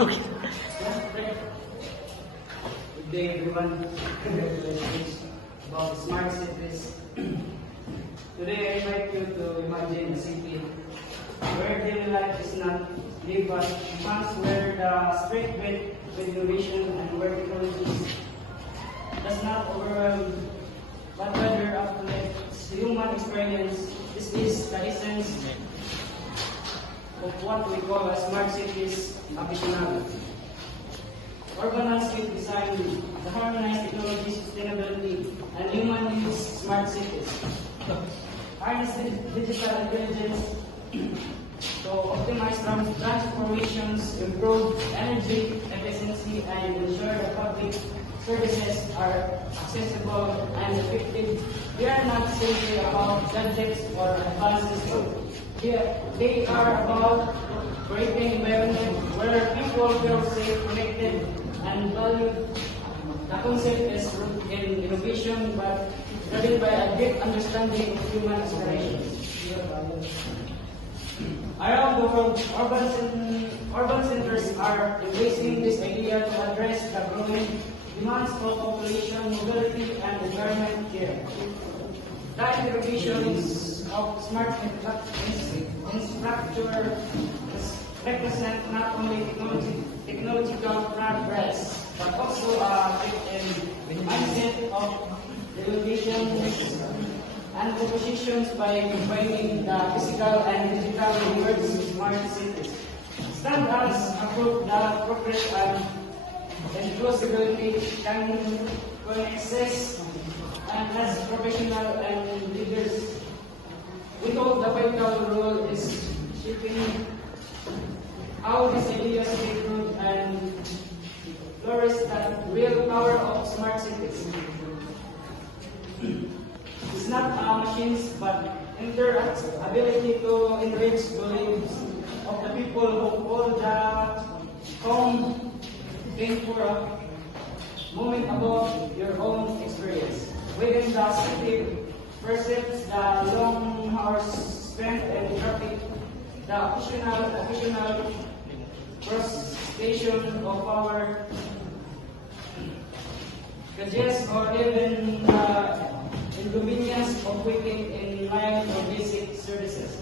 Okay. Good day, everyone. Congratulations about smart cities. Today, I invite you to imagine a city where daily life is not live but once where the street with innovation and where technology does not overwhelm but rather uplifts human experience. This is the essence of what we call a smart cities aficionado. Urban landscape design the harmonized technology, sustainability, and human use smart cities. Harness digital intelligence to optimize transformations, improve energy efficiency, and ensure the public services are accessible and effective. We are not simply about gadgets or advances. They are about creating environment where people feel safe, connected, and valued. The concept is rooted in innovation but driven by a deep understanding of human aspirations. Around the world, urban centers are embracing this idea to address the growing demands for population mobility and environment care. The introductions of smart infrastructure represent not only technological progress, but also a mindset of innovation and propositions by combining the physical and digital worlds in smart cities. Standards approve that progress and inclusivity can coexist and as professional and leaders. We hope the vital role is shaping how these ideas take root and flourish the real power of smart cities. It's not machines, but interacts ability to enrich beliefs of the people who hold the home think for a moment about your own experience. Within the city perceives the long hours spent in traffic, the occasional frustration of our gadgets, or even the inconvenience of waiting in line for basic services.